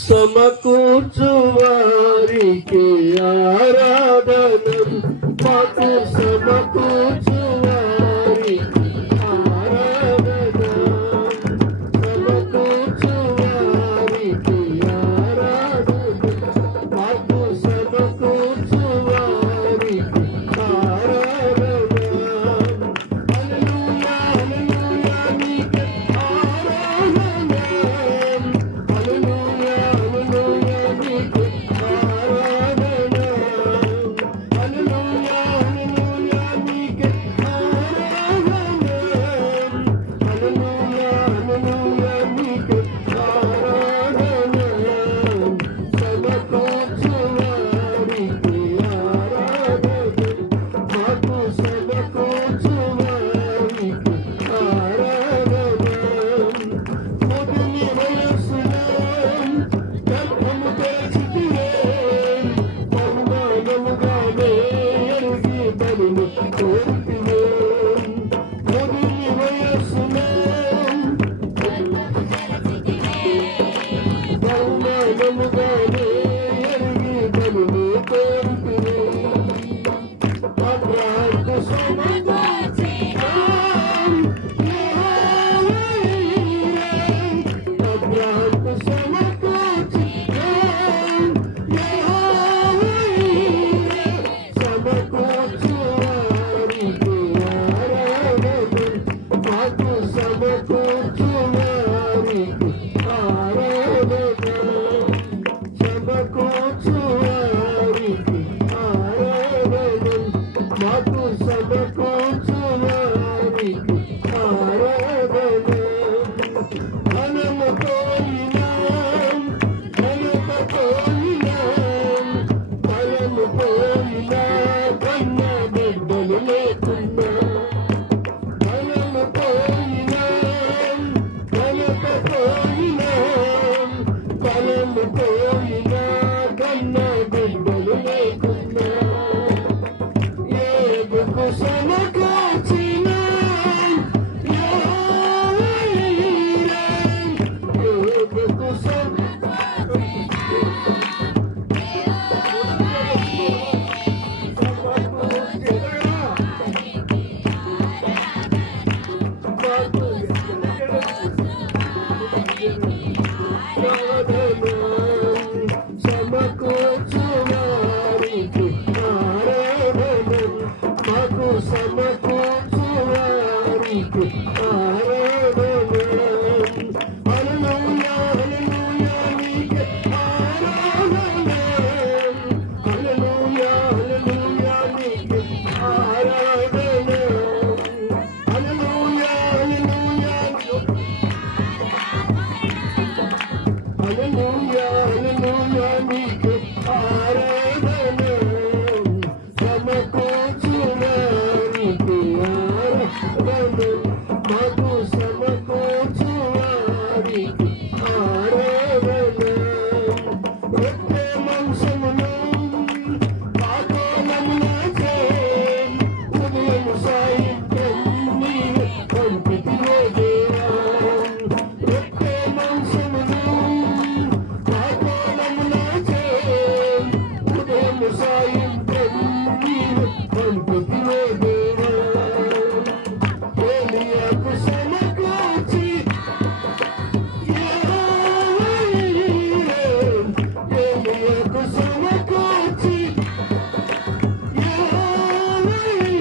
సమకూర్చు వారికి ఆరా Aleluya. సమకూర్చు